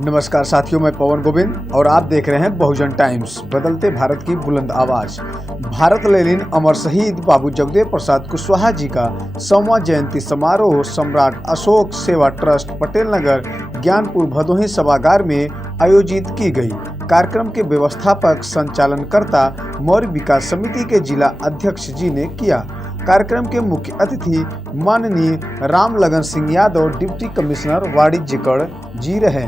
नमस्कार साथियों, मैं पवन गोविंद और आप देख रहे हैं बहुजन टाइम्स, बदलते भारत की बुलंद आवाज। भारत लेनिन अमर शहीद बाबू जगदेव प्रसाद कुशवाहा जी का 100वां जयंती समारोह सम्राट अशोक सेवा ट्रस्ट पटेल नगर ज्ञानपुर भदोही सभागार में आयोजित की गई। कार्यक्रम के व्यवस्थापक संचालनकर्ता मौर्य विकास समिति के जिला अध्यक्ष जी ने किया। कार्यक्रम के मुख्य अतिथि माननीय राम लगन सिंह यादव डिप्टी कमिश्नर वाणिज्यकर जी रहे।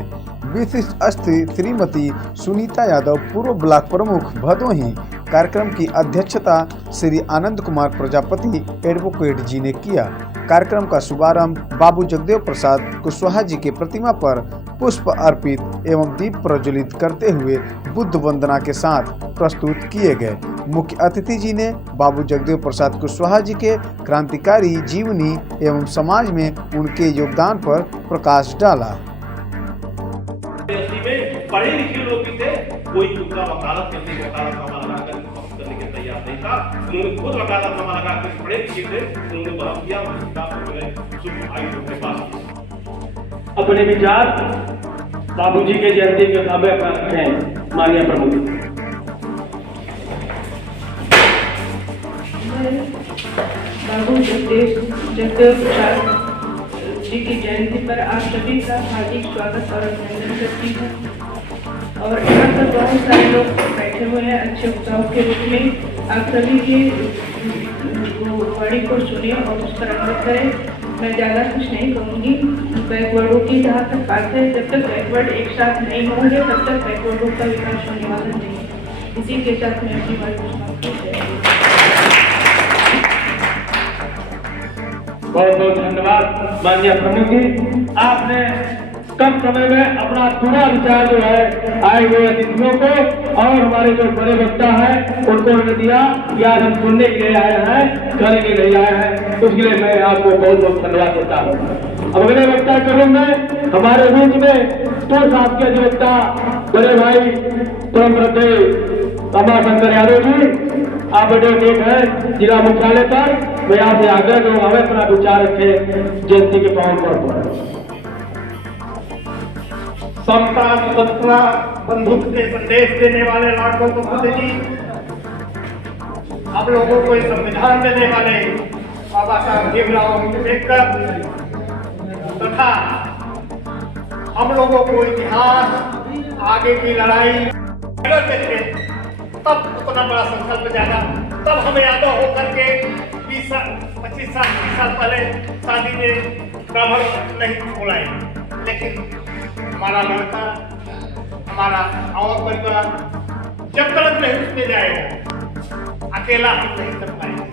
विशिष्ट अतिथि श्रीमती सुनीता यादव पूर्व ब्लॉक प्रमुख भदोही। कार्यक्रम की अध्यक्षता श्री आनंद कुमार प्रजापति एडवोकेट जी ने किया। कार्यक्रम का शुभारंभ बाबू जगदेव प्रसाद कुशवाहा जी के प्रतिमा पर पुष्प अर्पित एवं दीप प्रज्वलित करते हुए बुद्ध वंदना के साथ प्रस्तुत किए गए। मुख्य अतिथि जी ने बाबू जगदेव प्रसाद कुशवाहा जी के क्रांतिकारी जीवनी एवं समाज में उनके योगदान पर प्रकाश डाला। पढ़े लिखे लोग भी थे, कोई उनका वकालत करने के तैयार नहीं था। उन्होंने खुद वकालतनामा लगा कर पढ़े लिखे थे, उन्होंने बहस किया, के पास अपने विचार बाबूजी के जयंती के काबे पर रखें। माननीय प्रमुख बाबू जगदेव प्रसाद जी की जयंती पर आप सभी का हार्दिक स्वागत और अभिनंदन करती हूँ। और यहाँ पर बहुत सारे लोग बैठे हुए हैं अच्छे उत्साह के रूप में। आप सभी की वाणी को सुने और उस पर अमल करें। मैं ज़्यादा कुछ नहीं कहूँगी। बैकवर्डों की जहाँ तक बात है, जब तक बैकवर्ड एक साथ नहीं होंगे तब तक बैकवर्डों का विकास होने वाला नहीं है। इसी के साथ मैं अपनी बात को समाप्त करती हूँ। बहुत बहुत धन्यवाद माननीय प्रमुख जी। आपने कम समय में अपना पूरा विचार जो है आए हुए अतिथियों को और हमारे जो बड़े वक्ता हैं उनको दिया कि आज हम सुनने के लिए आए हैं, करने के लिए आए हैं। उसके लिए मैं आपको बहुत बहुत धन्यवाद देता हूँ। अब अगले वक्ता करूँगा हमारे बीच में तो साहब के अधिवक्ता बड़े भाई परम श्रद्धेय रमाशंकर यादव जी, आप एडवोकेट हैं जिला मुख्यालय पर। मैं आपसे आग्रह करूँगा हमें अपना विचार रखे जयंती के पावन पर्व पर। समता स्वतंत्रता बंधुत्व के संदेश देने वाले लॉर्ड गौतम बुद्ध जी, हम लोगों को संविधान देने वाले बाबा साहब भीमराव अम्बेडकर तथा हम लोगों को इतिहास आगे की लड़ाई तब उतना बड़ा संकल्प जागा। तब हमें यादव होकर के 20 साल 25 साल 30 साल पहले शादी में ब्राह्मण नहीं बुलाए, लेकिन हमारा लड़का हमारा और परिवार जब तक नहीं उसमें जाएगा अकेला हम नहीं कर पाएंगे।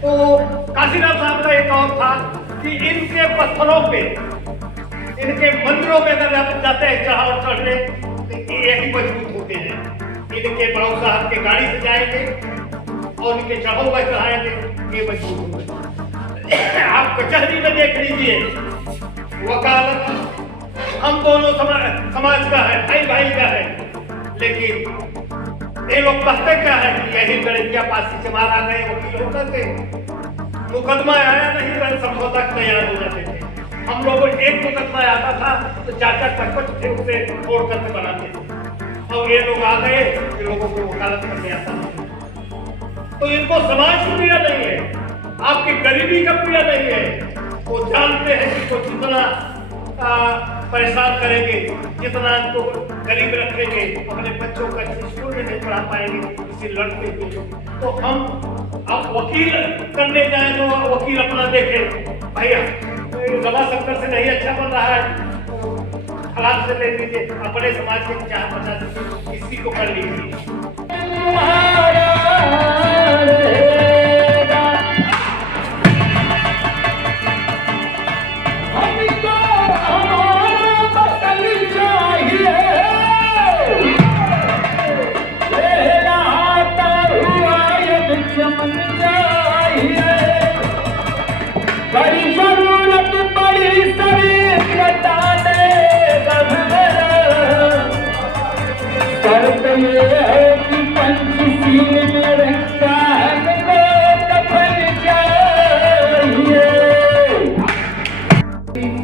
तो काशीनाथ साहब का एक और था कि इनके पत्थरों पे इनके मंदिरों में अगर आप जाते हैं चढ़ाव चढ़ने तो यही मजबूत होते हैं। इनके बड़ो साहब के गाड़ी से जाएंगे और इनके चढ़ाव पर चढ़ाएंगे, ये मजबूत होंगे। आप कचहरी में देख लीजिए, वकालत हम दोनों समाज का है, भाई भाई का है, लेकिन ये लोग कहते क्या है कि यही गणितिया पासी से मारा गए वकील होकर के मुकदमा आया नहीं, समझौता तैयार हो जाते थे। हम लोग एक मुकदमा आता था तो 4-4 5-5 थे उसे तोड़ करके बनाते थे, और ये लोग आ गए, ये लोगों को वकालत करने आता नहीं। तो इनको समाज की पीड़ा नहीं है, आपकी गरीबी का पीड़ा नहीं है। वो जानते हैं कि वो जितना परेशान करेंगे, जितना इनको गरीब रखेंगे, अपने बच्चों को स्कूल में नहीं पढ़ा पाएंगे इसी लड़के के। तो हम अब वकील करने जाए तो वकील अपना देखे, भैया रमाशंकर से नहीं अच्छा बन रहा है, हालात से ले लीजिए, अपने समाज के 4-50 किसी को कर लीजिए।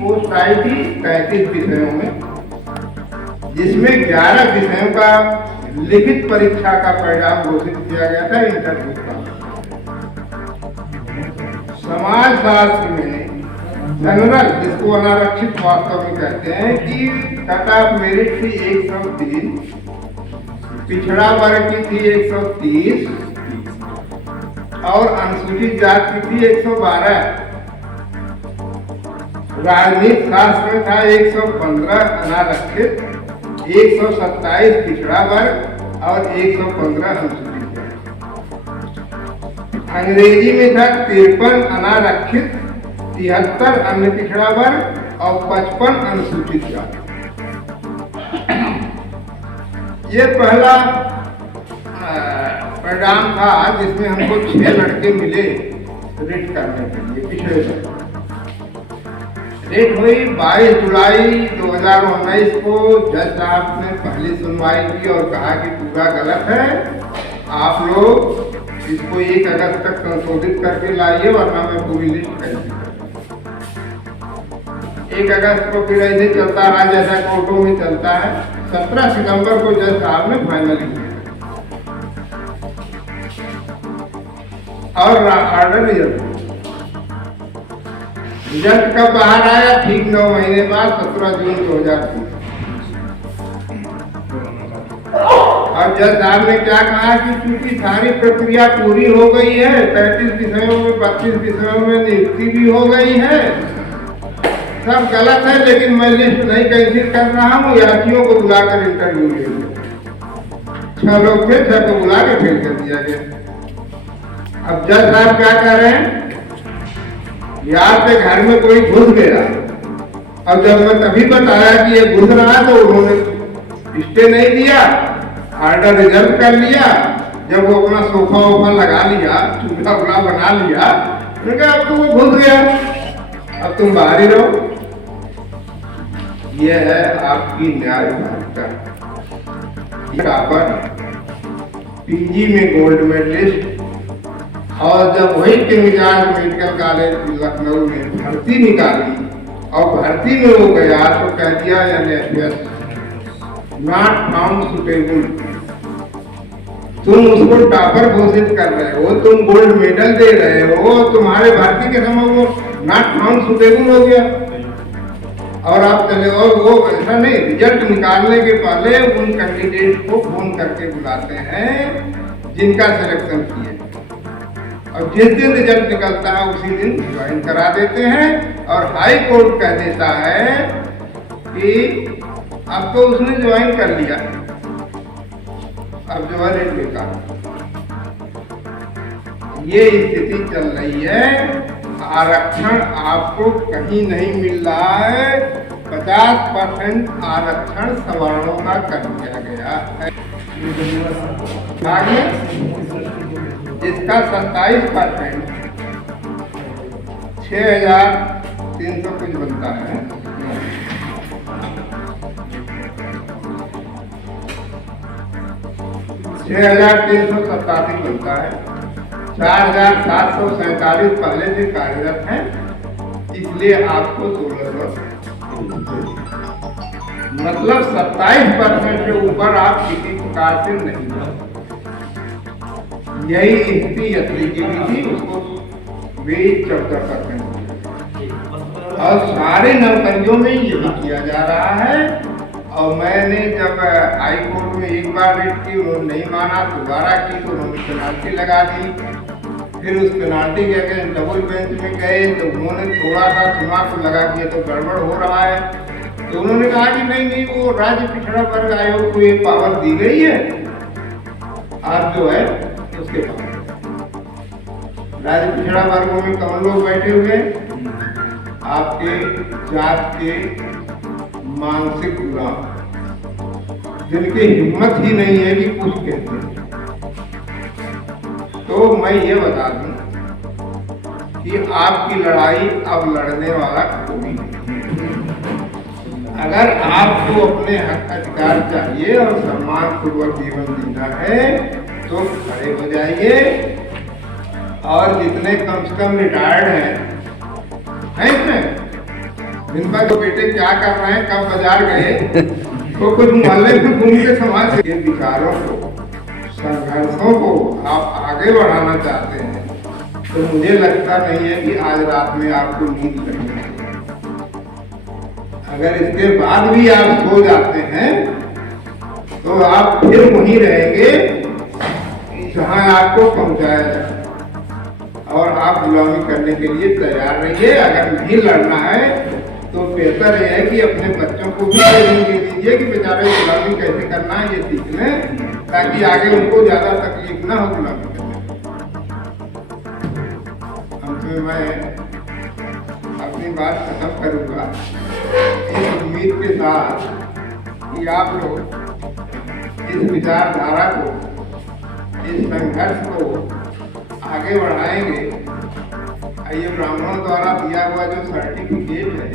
पोस्ट आई थी 35 विषयों में जिसमें 11 विषयों का लिखित परीक्षा का परिणाम घोषित किया गया था इंटरव्यू का। समाजशास्त्र में जनरल, जिसको अनारक्षित वास्तव में कहते हैं, कि कट ऑफ मेरिट थी 103, पिछड़ा वर्ग की थी 130 और अनुसूचित जाति की थी 112। राजनीति शास्त्र में था 115 अनारक्षित, 127 पिछड़ा वर्ग और 115 अनुसूचित वर्ग। अंग्रेजी में था 53 अनारक्षित, 73 अन्य पिछड़ा वर्ग और 55 अनुसूचित जाति। ये पहला परिणाम था जिसमें हमको 6 लड़के मिले रेट करने के लिए पिछड़े वर्ग। डेट हुई 22 जुलाई 2019 को। जज साहब ने पहली सुनवाई की और कहा कि पूरा गलत है, आप लोग इसको 1 अगस्त तक संशोधित करके लाइए वरना मैं पूरी लिस्ट कैंसिल कर। 1 अगस्त को फिर ऐसे चलता रहा जैसा कोर्टों में चलता है। 17 सितंबर को जज साहब ने फाइनल किया और ऑर्डर रिजल्ट कब बाहर आया? ठीक 9 महीने बाद 17 जून 2020। और जज साहब ने क्या कहा कि चूंकि सारी प्रक्रिया पूरी हो गई है, 35 विषयों में 32 विषयों में नियुक्ति भी हो गई है, सब गलत है, लेकिन मैं लिस्ट नहीं कैंसिल कर रहा हूँ, याचियों को बुलाकर इंटरव्यू ले लिया। 6 लोग थे, 6 को बुला के फेल कर दिया गया। अब जज साहब क्या कर रहे हैं? यार के घर में कोई घुस गया, अब जब मैं तभी बताया कि ये घुस रहा है तो उन्होंने स्टे नहीं दिया, ऑर्डर रिजर्व कर लिया। जब वो अपना सोफा वोफा लगा लिया, चूल्हा उल्हा बना लिया, उन्होंने कहा अब तो वो घुस गया, अब तुम बाहर ही रहो। ये है आपकी न्यायपालिका। पीजी में गोल्ड मेडलिस्ट, और जब वही किंगजार्ज मेडिकल कॉलेज लखनऊ में भर्ती निकाली और भर्ती में वो गया तो कह दिया नॉट फाउंड सुटेबल। तुम उसको टॉपर घोषित कर रहे हो, तुम गोल्ड मेडल दे रहे हो, तुम्हारे भर्ती के समय वो नॉट फाउंड सुटेबल हो गया और आप चले। और वो ऐसा नहीं, रिजल्ट निकालने के पहले उन कैंडिडेट को फोन करके बुलाते हैं जिनका सिलेक्शन किए, और जिस दिन रिजल्ट निकलता है उसी दिन ज्वाइन करा देते हैं। और हाई कोर्ट कह देता है कि अब तो उसने ज्वाइन कर लिया, अब जो है रेट बेकार। ये स्थिति चल रही है। आरक्षण आपको कहीं नहीं मिल रहा है। 50% आरक्षण सवर्णों का कर दिया गया है। आगे इसका 27% 6,300 कुछ बनता है। 6,387 बनता है। 4,747 पहले से कार्यरत हैं, इसलिए आपको 1600, मतलब 27% से ऊपर आप किसी प्रकार से नहीं जाते। यही स्थिति यात्री की भी थी, उसको वे 14% और सारे नौकरियों में यही किया जा रहा है। और मैंने जब हाई कोर्ट में एक बार रेट की, उन्होंने नहीं माना, दोबारा की तो उन्होंने पेनाल्टी लगा दी। फिर उस पेनाल्टी के अगेंस्ट डबल बेंच में गए तो उन्होंने थोड़ा सा सुना तो लगा कि ये तो गड़बड़ हो रहा है, तो उन्होंने कहा कि नहीं, वो राज्य पिछड़ा वर्ग आयोग को ये पावर दी गई है, आप जो है उसके पास। राज्य पिछड़ा वर्गों में कौन लोग बैठे हुए? आपके जात के मानसिक गुलाम, जिनकी हिम्मत ही नहीं है कि कुछ कहते हैं। तो मैं ये बता दूं कि आपकी लड़ाई अब लड़ने वाला कोई नहीं। अगर आपको अपने हक अधिकार चाहिए और सम्मानपूर्वक जीवन जीना है तो खड़े हो जाइए। और जितने कम से कम रिटायर्ड हैं इसमें, जिनका जो बेटे क्या कर रहे हैं, कब बाजार गए, तो कुछ मोहल्ले में घूम के समाज के विचारों को, संघर्षों को आप आगे बढ़ाना चाहते हैं तो मुझे लगता नहीं है कि आज रात में आपको नींद लगेगी। अगर इसके बाद भी आप सो जाते हैं तो आप फिर वहीं रहेंगे जहां आपको पहुंचाया जाए और आप गुलामी करने के लिए तैयार रहिए। अगर नहीं लड़ना है तो बेहतर यह है कि अपने बच्चों को भी ट्रेनिंग दे दीजिए कि बेचारे गुलामी कैसे करना है ये सीख लें, ताकि आगे उनको ज्यादा तकलीफ ना हो गुलामी करने में। अंत में मैं अपनी बात खत्म करूंगा इस उम्मीद के साथ कि आप लोग इस विचारधारा को, इस संघर्ष को आगे बढ़ाएंगे। ये ब्राह्मणों द्वारा दिया हुआ जो सर्टिफिकेट है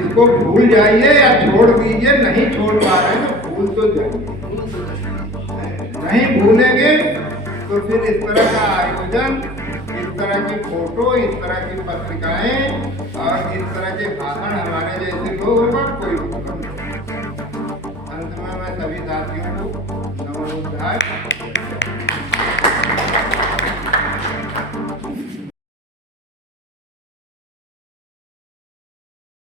इसको भूल जाइए या छोड़ दीजिए। नहीं छोड़ पा रहे हैं तो भूल तो जाइए, नहीं भूलेंगे तो फिर इस तरह का आयोजन, इस तरह की फोटो, इस तरह की पत्रिकाएं और इस तरह के भाषण हमारे जैसे लोगों का कोई मतलब नहीं। अंत में मैं सभी साथियों को नमो बुद्धाय।